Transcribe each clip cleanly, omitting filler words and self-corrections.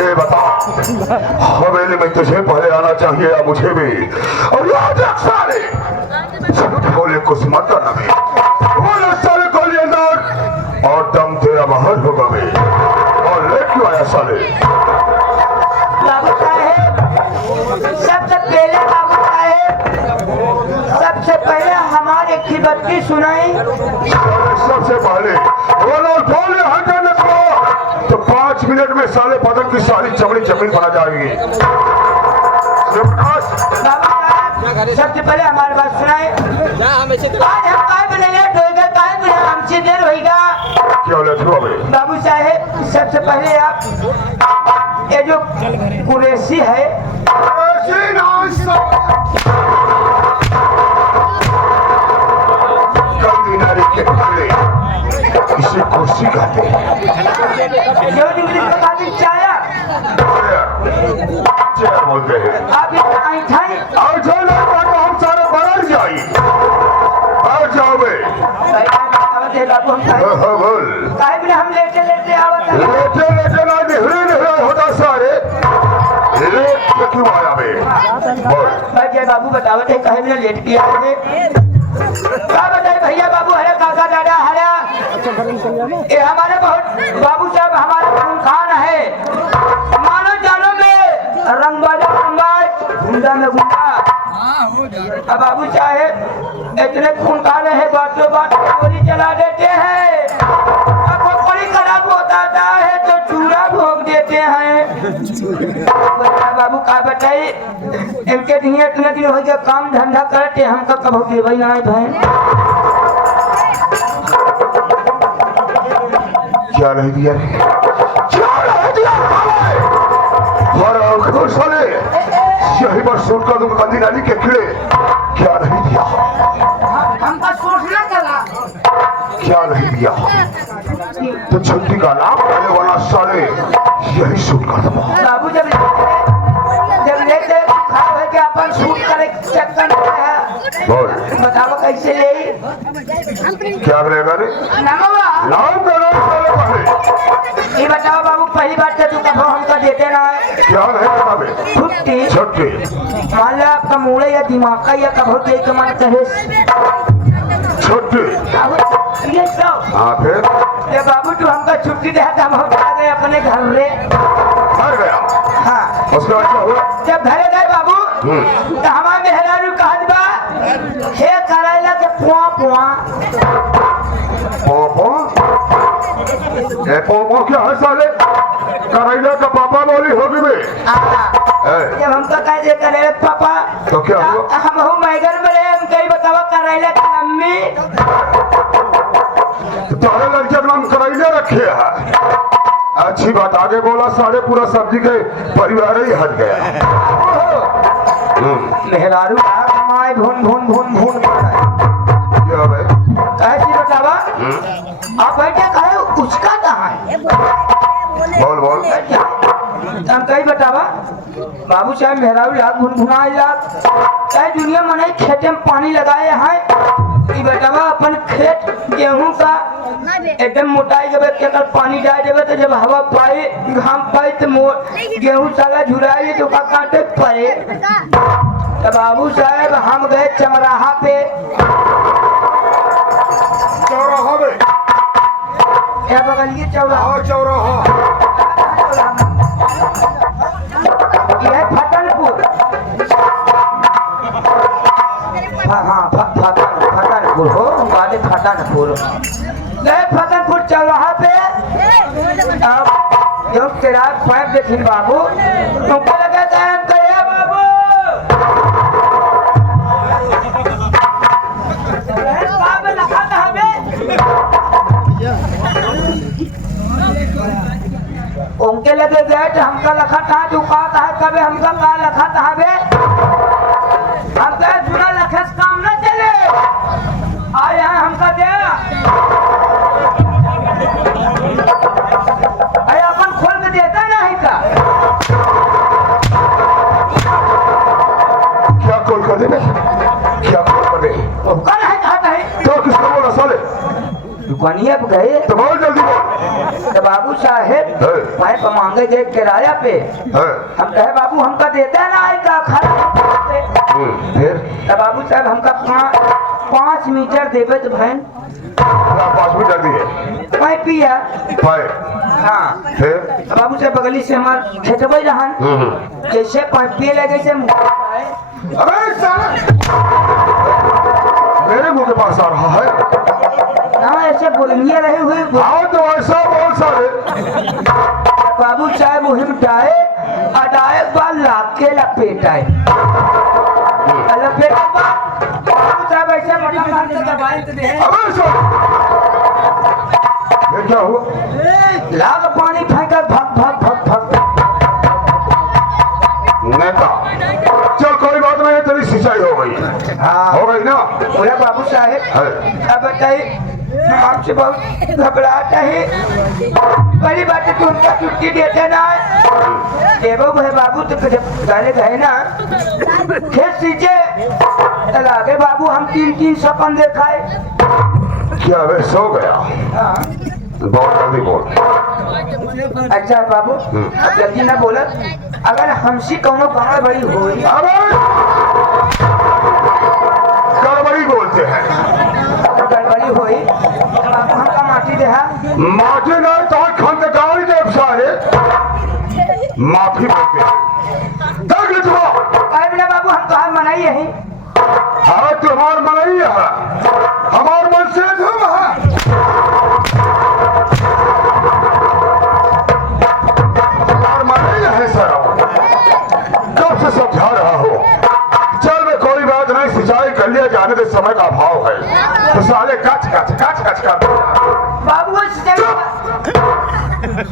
ये बता हवेली में तुझे पहले आना चाहिए या मुझे भी? और याद रख साले बोले कुछ मत करना भी बोले साले गोली अंदर और दम तेरा बाहर होगा भी। और ले क्यों आया साले? बाबू साहेब सबसे पहले बाबू साहेब सबसे पहले हमारे की बत्ती सुनाई। सबसे पहले बोले हटने को तो 5 मिनट में साले पदक की सारी चमड़ी जमीन बना जाएगी। बाबू साहब सबसे पहले हमारी बात सुनाए। आज हम काय बने लेट होएगा, काय बने हमसे देर होएगा। क्यों लेट हुआ भाई? बाबू साहेब सबसे पहले आप ये जो कुरैशी है इसे कुर्सी कहते हैं। जो इंग्लिश में कहते चाया चेयर बोलते हैं। आप ये हम सारे बदल जाए और जाओ बे। बाबू हम बोल काय बने हम लेटे लेटे आवत लेटे ना निहरे होता सारे लेट क्यों आया बे? बोल भाई बाबू बतावत है कहे बिना लेट किया है। क्या बताए भैया बाबू हरे काका दादा हरे ये हमारे बहुत बाबू साहब हमारा खूनखान है। मानो जानो में रंगबाजा रंगबाज गुंडा में गुंडा। अब बाबू साहेब इतने खूनखान है बातों बात गोली चला देते हैं। अब वो गोली खराब होता है तो चूड़ा भोग देते हैं। बाबू का बताइए इनके लिए इतने दिन हो गया काम धंधा करते हमका कब देवे ना भाई। क्या नहीं दिया और साले यही बार सूट का तुम गंदी नाली के कीड़े क्या नहीं दिया? हमका सोचना चला क्या नहीं दिया? तो छुट्टी का नाम पहले वाला साले यही सूट कर दो। बाबू जब लेते खाओ है कि अपन शूट करे चक्कर में है। बोल बताओ कैसे ले क्या करेगा रे? नाम करो साले पहले। ये बताओ बाबू पहली बात तो तू कब हमका देते ना है क्या नहीं करना बे? छुट्टी छुट्टी मान लो आपका मूड़े या दिमाग का या कब दे के मन कहे छुट्टी। ये तो हाँ फिर ये बाबू तू हमका छुट्टी दे हम आ गए अपने घर में। मर गया। हाँ उसके बाद क्या हुआ? जब घरे गए बाबू तो हमारे मेहरारू कहा बा हे कराइला के पुआ पुआ पोपो क्या है साले? करैला का पापा बोली होगी बे। जब हमका कह दे करे पापा तो क्या हुआ? हम हूँ मैगर में रहे हम कहीं बतावा कराइला की अम्मी तुम्हारे लड़के का नाम करैला रखे है। अच्छी बात आगे बोला सारे पूरा सब्जी के परिवार ही हट गया। मेहरारू हमारे भून भून भून भून क्या भाई? कहे बतावा आप बैठे कहे उसका कहाँ है? बोल बोल हम कहीं बतावा बाबू साहब मेहरारू लाख भुनभुना लाख चाहे दुनिया में नहीं खेते में पानी लगाए हैं। बतावा अपन खेत गेहूं का एकदम मोटाई जब केकर पानी डाल देवे तो जब हवा पाए घाम पाए तो गेहूं साला झुराए तो का काटे पड़े। तो बाबू साहब हम गए चमराहा पे चौराहा में क्या बगलिए चौराहा चौराहा यह फटनपुर। हाँ फटनपुर हो बाले फटनपुर गए फटनपुर चौराहा पे। अब जो तेरा पैप देखी बाबू तुमको लगा था हम कहे बाबू लखा था उनके लगे गए तो हमका लखा था तू कहा है कभी हमका कहा लखा था बे हम कहे जुड़ा लखे से काम न चले आए हैं हमका दे अरे अपन खोल के देता नहीं का क्या खोल कर दे? क्या खोल कर दे? कौन है खाता है तो किसको बोला साले? दुकानिया पे गए तो बोल जल्दी बोल। तो बाबू साहेब भाई पर मांगे जे किराया पे है। हम कहे बाबू हमका देता ना है का खाना फिर तो बाबू साहब हमका 5 मीटर देवे तो बहन 5 मीटर दिए मैं पिया पाए। हाँ फिर तो बाबू साहब बगली से हमार खेतबे रहन जैसे पाइप पिए लगे से अबे साला मेरे मुंह के पास आ रहा है। हाँ ऐसे बोलिए रहे हुए हाँ तो ऐसा बोल सारे। बाबू साहब वही मिटाए अडाए बाल लाके लपेटाए लपेटा बाबू साहब ऐसे मतलब मार के दबाए तो दे अबे साला ये क्या हुआ? लाग पानी फेंकर भग भग भग भग नेता चल कोई बात नहीं, तेरी सिंचाई हो गई। हाँ हो गई ना? बोला बाबू साहब है। अब बताइए हम आपसे बहुत घबराहट है बड़ी बात है, तू हमका छुट्टी देते ना देवो भाई बाबू तो गाने गए ना खेत सींचे लागे बाबू हम 3 सपन देखाए। क्या वे सो गया? हाँ। बहुत जल्दी बोल। अच्छा बाबू अब जल्दी ना बोला अगर हमसे कौनो गड़बड़ी बड़ी हुई अबे गड़बड़ी बोलते हैं। गड़बड़ी हुई बाबू हमका माटी देहा माफी नहीं तो खंडगारी देव सारे माफी बोलते हैं। देख ले तुम्हारा अरे बिना बाबू हम कहा मनाई यही हाँ तुम्हार मनई है हमार मन से तुम है। हमार मनई है सर कब से समझा रहा हो। चल मैं कोई बात नहीं, सिंचाई कर लिया जाने के समय का अभाव है तो साले कच कच कच कच कर बाबू वो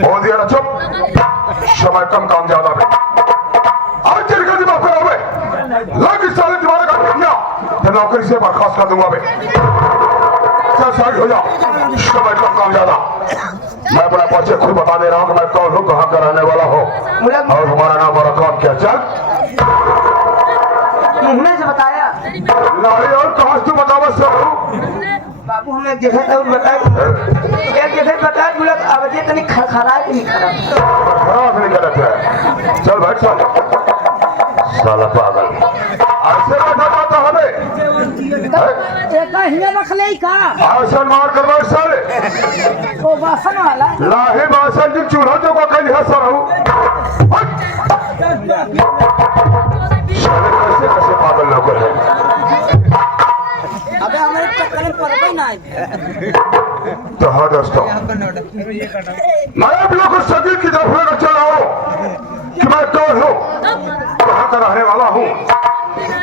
बोल दिया ना चुप। समय कम काम ज्यादा में आज तेरे का दिमाग खराब है। लग इस साले तुम्हारे काम किया तो नौकरी से बर्खास्त कर दूंगा मैं। चल साइड हो जा, समय कम काम ज्यादा। मैं अपना बच्चे खुद बता दे रहा हूँ कि मैं कौन हूँ, कहाँ का रहने वाला हूँ और हमारा नाम और काम क्या। चल मुहने से बताया नहीं और कहाँ से तू बता बस बाबू हमें एक जगह तो बताया एक जगह बताया बोला अब ये तनी खराब नहीं खराब खराब नहीं गलत है। चल बैठ साला पागल ऐसे बैठा पाता हमें रख ले का आसन मार कर बैठ साले वो बासन वाला लाहे बासन जो चूल्हा जो का कहीं हंसा रहूं साले कैसे कैसे पागल नौकर है। अबे हमारे चक्कर में पड़ ना तो हाँ दोस्तों मैं आप लोग को सभी की तरफ लेकर चल रहा हूँ कि मैं कौन हूँ, कहाँ का रहने वाला हूँ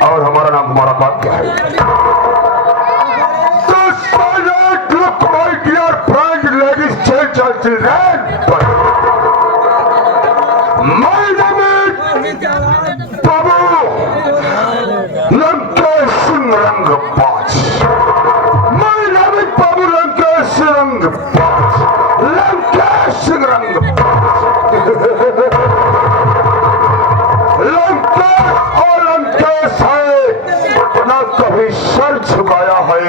और हमारा नाम हमारा बात क्या है। तो look my dear friend, ladies, children, my name is Babu Lankesh Rangpach. My name is Babu Lankesh Rangpach. Lankesh Rangpach. Lankesh और लंकेश है न कभी सर झुकाया है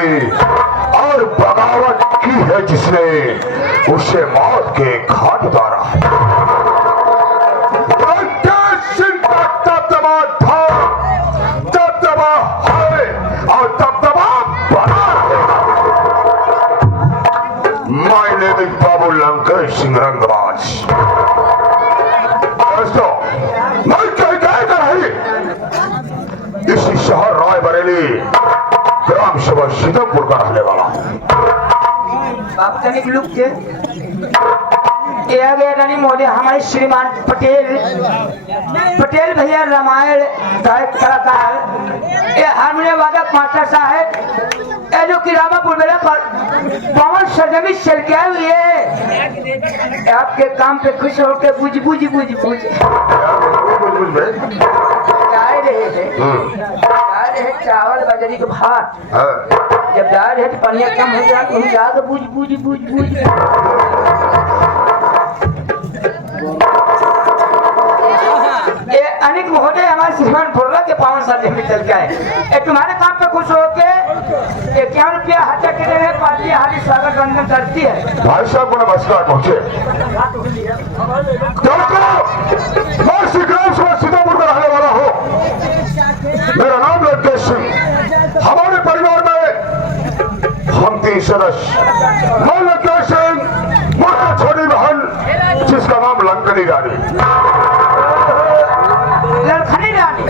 और बगावत की है जिसने उसे मौत के घाट उतारा है। लंकेश सिंह का दबदबा था, दबदबा है और दबदबा बना रहेगा। My name is बाबू लंकेश सिंह रंगबाज। दोस्तों मैं इसी शहर रायबरेली ग्राम सभा सीतापुर का रहने वाला हूँ। बाबू तनिक लुक के ये आ गया रानी मोदी हमारे श्रीमान पटेल भैया रामायण गायक कलाकार ये हारमोनियम वादक मास्टर साहब ये जो किरामापुर मेरे पर पवन सरजमी चल के आए हुए आपके काम पे खुश होकर बुझ बुझ बुझ बुझ जा रहे हैं चावल बाजरी के भात जब जा रहे तो पनिया कम हो जाए तो जाकर बुझ बुझ बुझ बुझ ये अनेक महोदय हमारे श्रीमान भोला के पावन शादी में चल के आए। ए तुम्हारे काम पे खुश हो के 51 रुपया हत्या के देने पार्टी हारी स्वागत वंदन करती है। भाई साहब को नमस्कार पहुंचे। मैं श्री ग्राम सभा सीतापुर का रहने वाला हूँ। मेरा नाम लंकेश सिंह। हमारे परिवार में हम 3 सदस्य। मैं लंकेश सिंह, मुझे छोटी बहन जिसका नाम लंकनी रानी। लड़खनी रानी।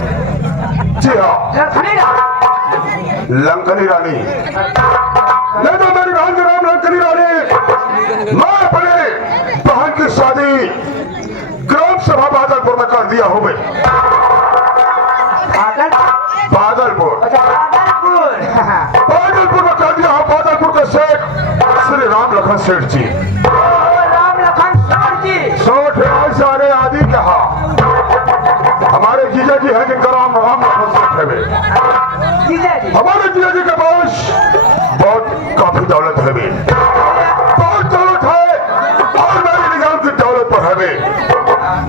जी हाँ, लड़खनी रानी। लंकनी रानी। नहीं तो मेरी बहन का नाम लंकनी रानी। मैं अपने बहन की शादी ग्राम सभा बादलपुर में कर दिया हूँ। बादलपुर बादलपुर में कर दिया हूँ। बादलपुर के सेठ श्री राम लखन सेठ जी। राम लखन सेठ जी। सेठ सारे आदि कहा। हमारे जीजा जी हैं जिनका नाम राम लखन सेठ है वे। जीजा जी। हमारे जीजा जी के पास बहुत काफी दौलत है वे। बहुत दौलत है और मेरी निगाह की दौलत पर है वे।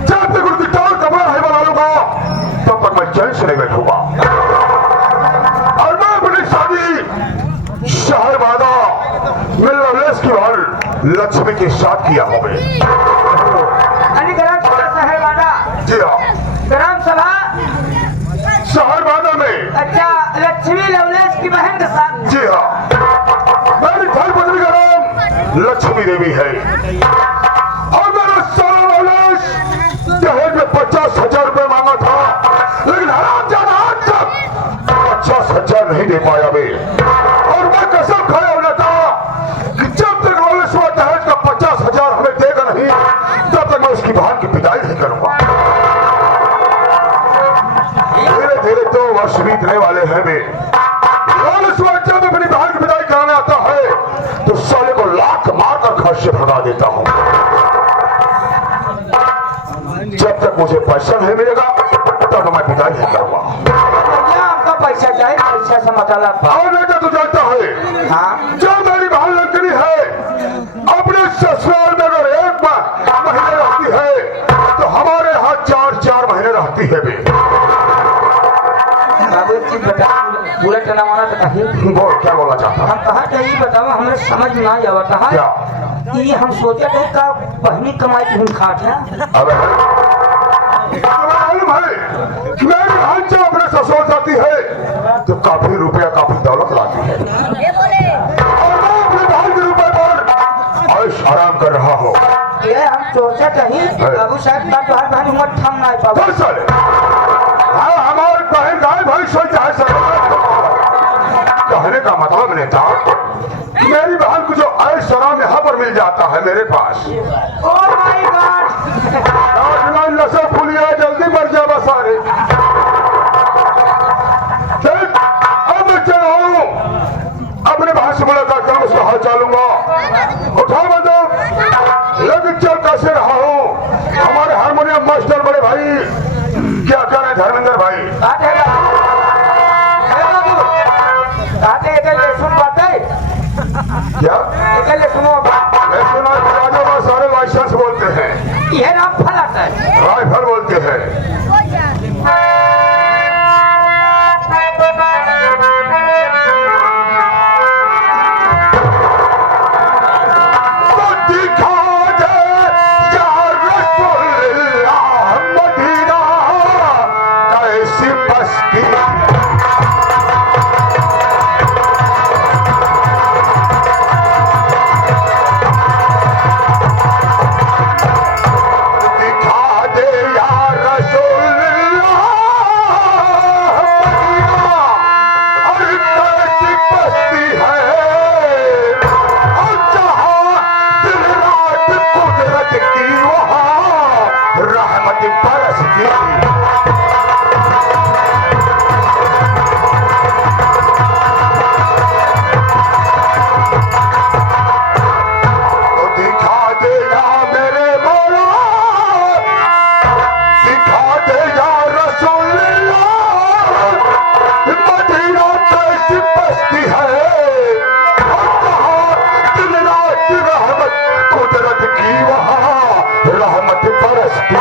जब तक उनकी दौलत कमा है बना लूंगा तब तक मैं चैन से नहीं बैठूंगा। और मैं अपनी शादी शहरवादा में लवलेश की बहन लक्ष्मी के साथ किया हूँ। ग्राम सभा शहरवादा। जी हाँ, ग्राम सभा शहरवादा में। अच्छा, लक्ष्मी लवलेश की बहन के साथ। जी हाँ, मेरी धर्म पत्नी का नाम लक्ष्मी देवी है और मेरा सारा लवलेश दहेज में 50,000 रुपए मांगा था, लेकिन हरामजादा आज तक 50,000 नहीं दे पाया वे। और मैं कसम खाया हुआ था कि जब तक लवलेश हुआ दहेज का 50,000 हमें देगा नहीं तब तक मैं उसकी बहन की पिटाई नहीं करूंगा। धीरे धीरे 2 वर्ष बीतने वाले हैं वे। लवलेश हुआ जब अपनी बहन की पिटाई कराने आता है तो साले को लात मारकर घर से भगा देता हूँ। जब तक मुझे पैसा नहीं मिलेगा तब मैं पिटाई नहीं करूंगा। आपका पैसा चाहिए, पैसा से मतलब। और बेटा तू जानता है, हाँ, जो मेरी बहन लंकनी है अपने ससुराल में अगर 1 महीने रहती है तो हमारे यहाँ 4 महीने रहती है बे। बाबू एक चीज बता, पूरा टना वाला तो कहीं बोल, क्या बोलना चाहता है? हम कहा था ये बताओ, हमें समझ में नहीं आवता है। क्या? ये हम सोचे थे का बहनी कमाई की हम खाट है। अबे तुम्हें मालूम है कि मेरी बहन जब अपने ससुराल जाती है तो काफी रुपया काफी दौलत लाती है और मैं अपनी बहन के रुपए पर ऐश आराम कर रहा हूँ। ये हम सोचे कहीं बाबू साहब का तुम्हारे बहन उम्र थम नहीं पाओ। चल साले, हाँ हमारी बहन गाय भाई सोच चाहे कहने का मतलब नहीं था कि मेरी बहन को जो ऐश आराम यहाँ पर मिल जाता है मेरे पास। ओह माय गॉड, नशा फूलिया जल्दी मर जावा सारे। अब मैं चल रहा हूँ अपने बहन से मुलाकात कर उसका हाल चालूंगा। उठा बंदूक, लेकिन चल कैसे रहा हूँ। हमारे हारमोनियम मास्टर बड़े भाई क्या करें धर्मेंद्र भाई। सुन बातें क्या सुनो, मैं सुना राजा में सारे लाइसेंस बोलते हैं, यह नाम फल आता है। राइफल बोलते हैं। तो दिखा दे या रसूलल्लाह मदीना कैसी बस्ती। रहमत बरसती।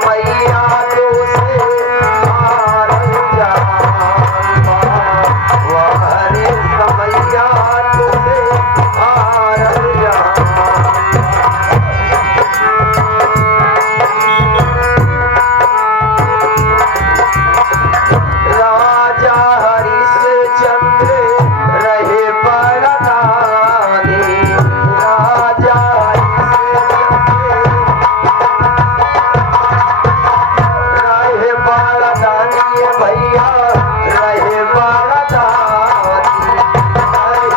समैया तो से हारल जहान वाहरे समैया तो से हारल जहान। राजा हरिश्चंद्र रहे बड़दानी, राजा रहे बड़दानी भैया रहे बड़दानी, रहे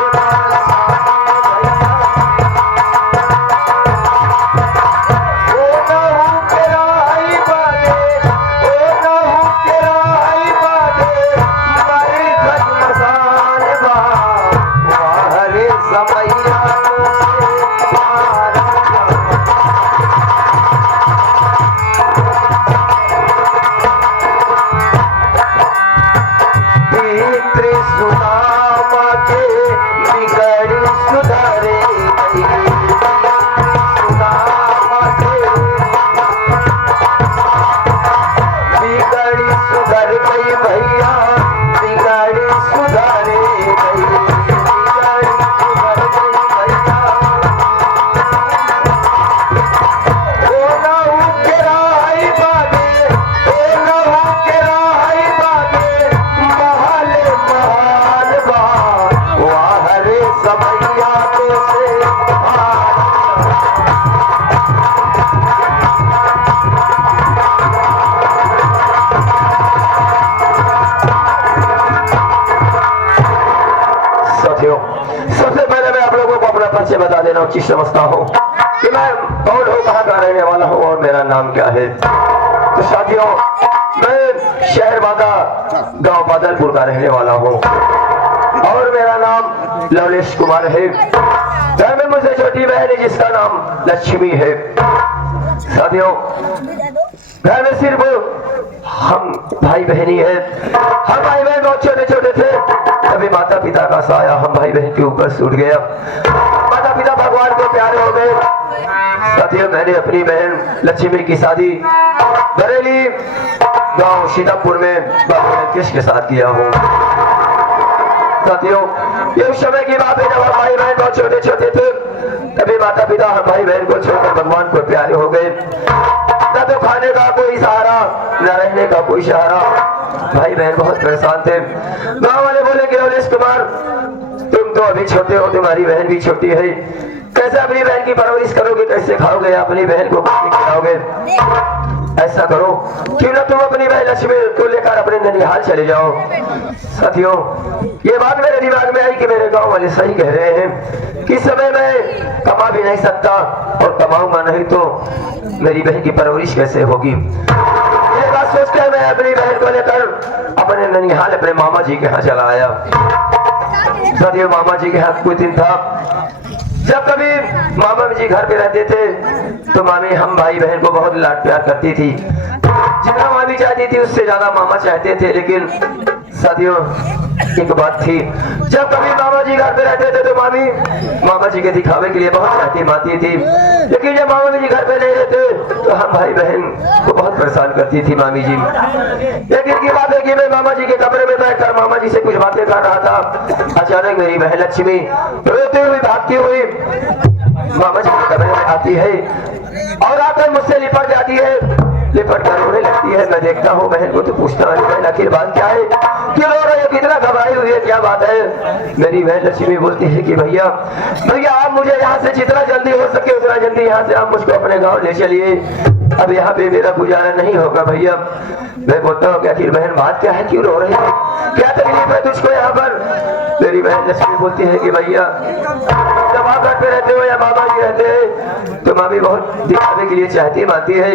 ओ नहु केराई बाले, ओ नहु केराई बाले, मरी खत मसान बा, वाहरे समैया तो से हारल जहान। पितृ सुदामा के बिगड़ी सुधरे गई, सुदामा के बिगड़ी सुधर गई भैया, बिगड़ी सुधरे गई, बिगड़ी सुधर गई भैया। ओ नहु केराई बाले, ओ नहु केराई बाले, महल महान बा, वाहरे समैया तो से हारल साथियों, सबसे पहले मैं आप लोगों को अपना परिचय बता देना उचित समझता हूँ कि मैं कौन हूँ, कहाँ का रहने वाला हूँ और मेरा नाम क्या है। तो साथियों, मैं शहर बादा गांव बादलपुर का रहने वाला हूँ और मेरा नाम लवलेश कुमार है। घर में मुझसे छोटी बहन है जिसका नाम लक्ष्मी है। साथियों, घर में सिर्फ हम भाई बहन ही है। हम भाई बहन बहुत छोटे छोटे थे, तभी माता पिता का साया हम भाई बहन के ऊपर छूट गया। माता पिता भगवान को प्यारे हो गए। साथियों, मैंने अपनी बहन लक्ष्मी की शादी बरेली गांव सीतापुर में बाबू लंकेश के साथ किया हूँ। साथियों, ये उस समय की बात है जब हम भाई बहन बहुत छोटे छोटे थे, तभी माता पिता हम भाई बहन को छोड़कर भगवान को प्यारे हो गए। न तो खाने का कोई सहारा, न रहने का कोई सहारा। भाई बहन बहुत परेशान थे। गाँव वाले बोले कि लवलेश कुमार, तुम तो अभी छोटे हो, तुम्हारी बहन भी छोटी है, कैसे अपनी बहन की परवरिश करोगे, कैसे खाओगे, अपनी बहन को कैसे खिलाओगे। ऐसा करो, क्यों ना तुम अपनी बहन लक्ष्मी को लेकर अपने ननिहाल चले जाओ। साथियों, ये बात मेरे दिमाग में आई कि मेरे गांव वाले सही कह रहे हैं कि इस समय मैं कमा भी नहीं सकता और कमाऊंगा नहीं तो मेरी बहन की परवरिश कैसे होगी। ये बात सोचकर मैं अपनी बहन को लेकर अपने ननिहाल अपने मामा जी के यहाँ चला आया। साथियों, मामा जी के यहाँ कुछ दिन था, जब कभी मामा जी घर पे रहते थे तो मामी हम भाई बहन को बहुत लाड प्यार करती थी। जितना मामी चाहती थी उससे ज्यादा मामा चाहते थे। लेकिन साथियों, एक बात थी, जब कभी मामा जी घर पे रहते थे तो मामी मामा जी के दिखावे के लिए बहुत चाहती माती थी। लेकिन जब मामा जी घर पे नहीं रहते तो हम भाई बहन को बहुत परेशान करती थी मामी जी। लेकिन की बात है कि मैं मामा जी के कमरे में बैठकर मामा जी से कुछ बातें कर रहा था। अचानक मेरी बहन लक्ष्मी रोते हुए भागती हुई मामा जी के कमरे में आती है और आकर मुझसे लिपट जाती है, लिपट कर रोने लगती है। मैं देखता हूँ बहन को तो पूछता हूँ, बहन आखिर बात क्या है, क्यों रो रही हो, कितना घबराई हुई है, क्या बात है। मेरी बहन लक्ष्मी बोलती है कि भैया आप मुझे यहाँ से जितना जल्दी हो सके उतना जल्दी यहाँ से आप मुझको अपने गाँव ले चलिए, अब यहाँ पे मेरा गुजारा नहीं होगा भैया। मैं बोलता हूँ कि आखिर बहन बात क्या है, क्यों रो रही है, क्या तकलीफ है तुझको यहाँ पर। मेरी बहन लक्ष्मी बोलती है कि भैया जब आप घर पे रहते हो या मामा जी रहते हैं तो मामी बहुत दिखाने के लिए चाहती मानती है,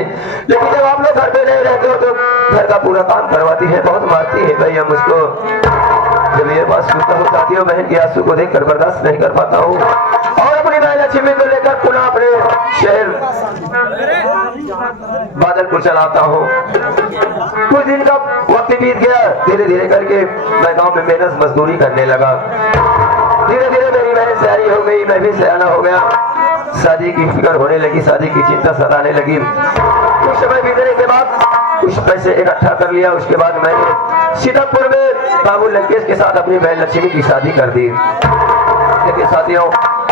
लेकिन जब आप लोग घर पे नहीं रहते हो तो घर का पूरा काम करवाती है, बहुत मारती है भैया मुझको। जब ये बात सुनता हूँ साथियों, बहन के आंसू को देखकर बर्दाश्त नहीं कर पाता हूँ और अपनी बहन लक्ष्मी को लेकर पुनः अपने शहर बादलपुर चलाता हूँ। कुछ दिन का वक्त बीत गया, धीरे धीरे करके मैं गांव में मेहनत मजदूरी करने लगा। धीरे धीरे मेरी बहन सयानी हो गई, मैं भी सयाना हो गया। शादी की फिक्र होने लगी, शादी की चिंता सताने लगी। कुछ समय बीतने के बाद कुछ पैसे इकट्ठा कर लिया। उसके बाद मैंने सीतापुर में बाबू लंकेश के साथ अपनी बहन लक्ष्मी की शादी कर दी। लेकिन साथियों,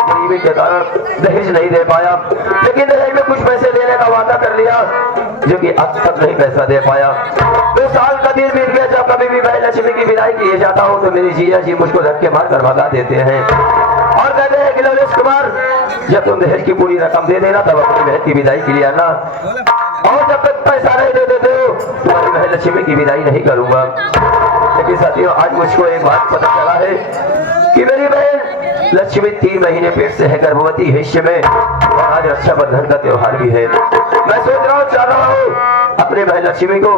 गरीबी के कारण दहेज नहीं दे पाया, लेकिन दहेज में कुछ पैसे देने का वादा कर लिया, जो कि अब तक नहीं पैसा दे पाया। 2 साल का दिन बीत गया। जब कभी भी बहन लक्ष्मी की विदाई किए जाता हूँ तो मेरी जीजा जी मुझको धक्के मार कर भगा देते हैं और कहते हैं कि लवलेश कुमार, जब तुम दहेज की पूरी रकम दे देना तब अपनी बहन की विदाई के लिए आना, और जब तक पैसा नहीं दे देते हो तुम्हारी बहन लक्ष्मी की विदाई नहीं करूंगा। लेकिन साथियों, आज मुझको एक बात पता चला है कि मेरी बहन लक्ष्मी 3 महीने पेट से है, गर्भवती है इस समय, और आज रक्षाबंधन का त्योहार भी है। मैं सोच रहा हूँ, चाह रहा हूँ अपने बहन लक्ष्मी को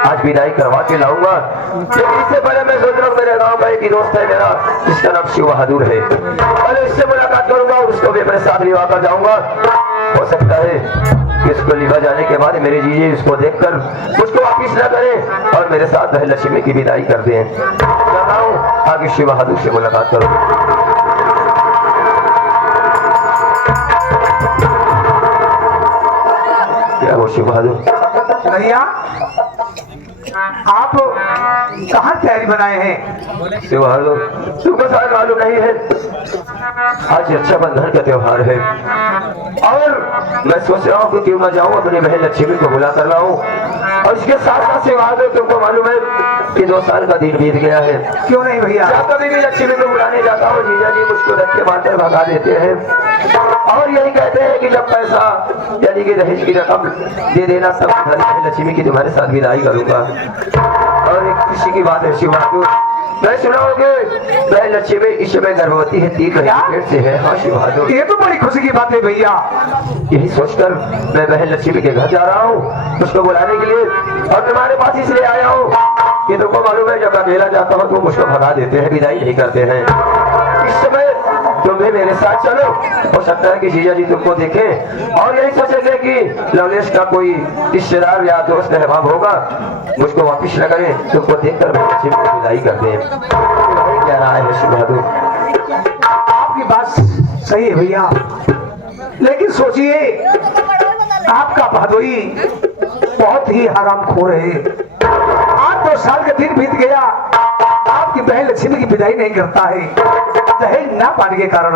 आज विदाई करवा के लाऊंगा। लेकिन इससे पहले मैं सोच रहा हूँ, मेरे गांव का एक दोस्त है मेरा, जिसका नाम शिव बहादुर है, और इससे मुलाकात करूंगा और उसको भी अपने साथ लिवा कर जाऊंगा। हो सकता है कि इसको लिवा जाने के बाद मेरे जीजे इसको देखकर मुझको वापिस न करे और मेरे साथ बहन लक्ष्मी की विदाई कर दें। चाह रहा हूँ आगे शिव बहादुर से मुलाकात करूँ। क्या वो शिव बहादुर? भैया आप कहाँ तैयारी बनाए हैं? शिव बहादुर, तुमको शायद मालूम नहीं है, आज रक्षाबंधन का त्योहार है और मैं सोच रहा हूँ कि क्यों न जाऊँ अपनी बहन लक्ष्मी को बुला कर लाऊं। और इसके साथ साथ शिव बहादुर, तुमको मालूम है कि 2 साल का दिन बीत गया है। क्यों नहीं भैया? जब कभी भी लक्ष्मी को बुलाने जाता हूँ जीजा जी मुझको धक्के मारकर भगा देते हैं और यही कहते हैं कि जब पैसा यानी कि दहेज की रकम दे देना तब तुम्हारी लक्ष्मी की तुम्हारे साथ विदाई करूंगा। और एक खुशी की बात है शिव बहादुर, मैं सुना हूँ कि बहन लक्ष्मी इस समय गर्भवती है, 3 महीने पेट से है। हाँ शिव बहादुर, ये तो बड़ी खुशी की बात है भैया। यही सोचकर मैं बहन लक्ष्मी के घर जा रहा हूँ उसको बुलाने के लिए, और तुम्हारे पास इसलिए आया हूँ कि तुमको मालूम है जब अकेला जाता हूँ तो मुझको भगा देते हैं, विदाई नहीं करते हैं। इस समय तुम भी मेरे साथ चलो, हो सकता है कि जीजा जी तुमको देखें और यही सोचेंगे कि लवलेश का कोई रिश्तेदार या दोस्त अहबाब होगा, मुझको वापिस न करे, तुमको देखकर बहन लक्ष्मी को विदाई कर दे। क्या राय है शिव बहादुर? आपकी बात सही है भैया, लेकिन सोचिए आपका भादोई बहुत ही हरामखोर है। 8-2 साल का दिन बीत गया, आपकी बहन लक्ष्मी की विदाई नहीं करता है दहेज ना पाने के कारण।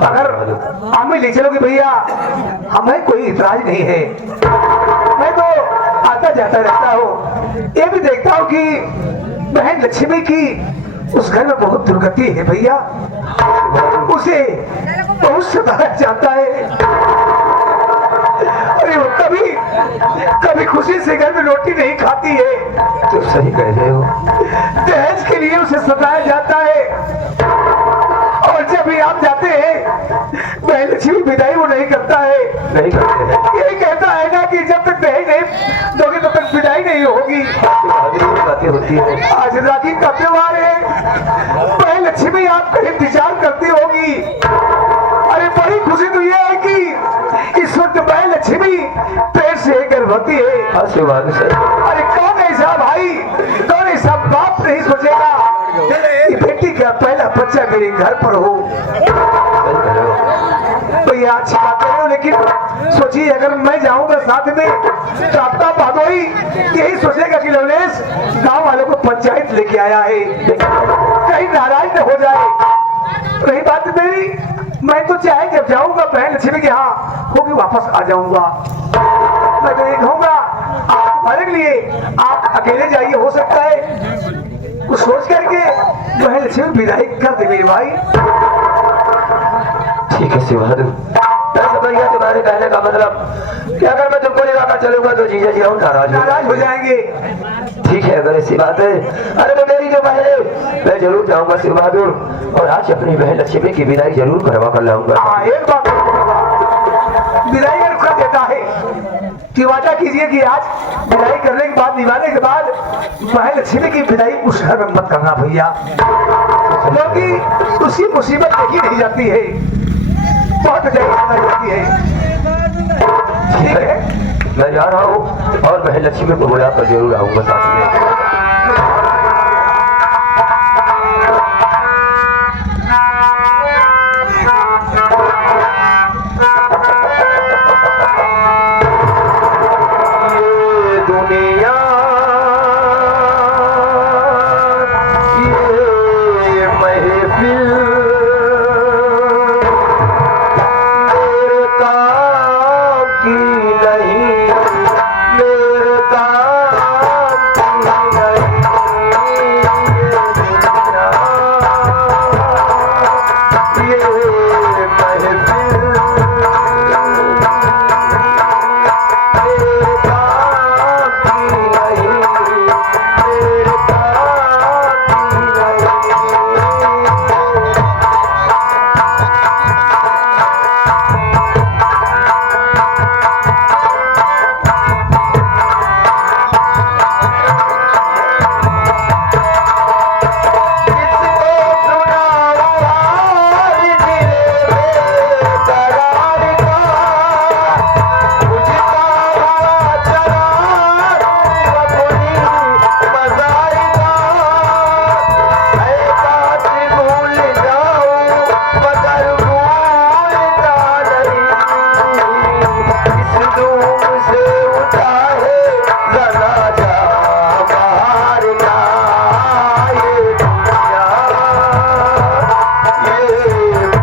अगर हमें ले चलोगे भैया, हमें कोई इतराज नहीं है। मैं तो आता जाता रहता हूँ, ये भी देखता हूँ कि बहन लक्ष्मी की उस घर में बहुत दुर्गति है भैया, उसे बहुत सताया जाता है। अरे वो कभी खुशी से घर में रोटी नहीं खाती है। तो सही कह रहे हो, दहेज के लिए उसे सताया जाता है, और जब भी आप जाते हैं बहन लक्ष्मी विदाई वो नहीं करता है। नहीं करते हैं, यही कहता है ना कि जब तक दहेज नहीं दोगे तब तक विदाई नहीं होगी। बातें होती है। आज राखी का त्योहार है, बहन लक्ष्मी आपका इंतजार करती होगी। अरे बड़ी खुशी तो ये है कि इस वक्त बहन लक्ष्मी पेट से गर्भवती है। अरे कौन ऐसा भाई, कौन ऐसा बाप नहीं सोचेगा कि बेटी का पहला बच्चा मेरे घर पर हो। भैया अच्छी बात है, लेकिन सोचिए अगर मैं जाऊंगा साथ में तो आपका भादोई यही सोचेगा कि लवलेश गांव वालों को पंचायत लेके आया है, कहीं नाराज न हो जाए। रही बात मेरी, मैं तो चाहे जब जाऊंगा बहन लक्ष्मी के यहाँ होगी वापस आ जाऊंगा। मैं तो ये कहूंगा हमारे लिए आप अकेले जाइए, हो सकता है कुछ सोच करके बहन लक्ष्मी विदाई कर दे मेरे भाई। ठीक है शिव बहादुर, मैं समझ गया तुम्हारे कहने का मतलब कि अगर मैं तुमको लेकर चलूंगा तो जीजा जी और नाराज हो जाएंगे। ठीक है अगर ऐसी बात है, अरे तो मेरी जो बहन है मैं जरूर जाऊंगा शिव बहादुर, और आज अपनी बहन लक्ष्मी की विदाई जरूर करवा कर लाऊंगा। एक बात विदाई कर देता है कि वादा कीजिए कि आज विदाई करने के बाद, निभाने के बाद बहन लक्ष्मी की विदाई उस घर में मत करना भैया, क्योंकि उसी मुसीबत देखी नहीं जाती है, बहुत जगह जाती है। ठीक है, मैं जा रहा हूँ और बहन लक्ष्मी को बुला कर जरूर आऊंगा साथ में। दुनिया ये महफिल मेरे काम की नहीं, मेरे काम की नहीं, ये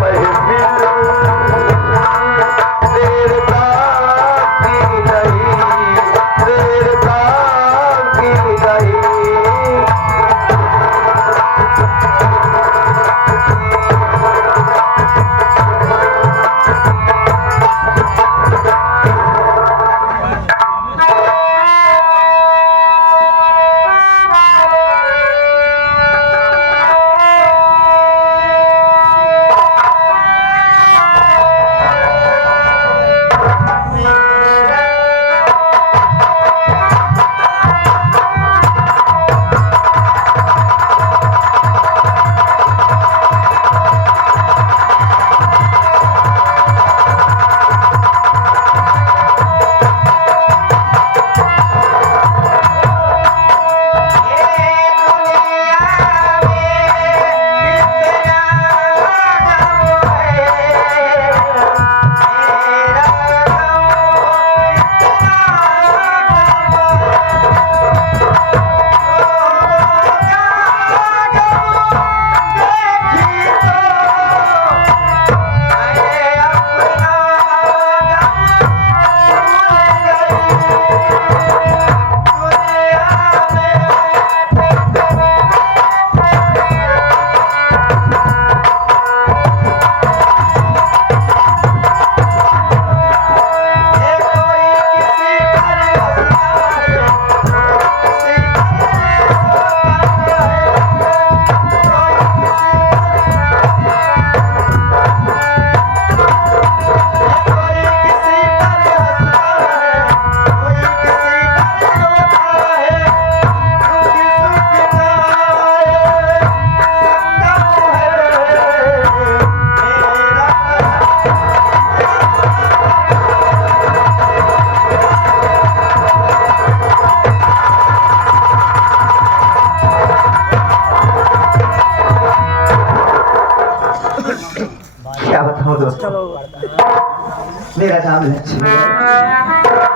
महफिल मेरे काम की नहीं, मेरे काम की क्या बताऊं दोस्तों, मेरा नाम लक्ष्मी है।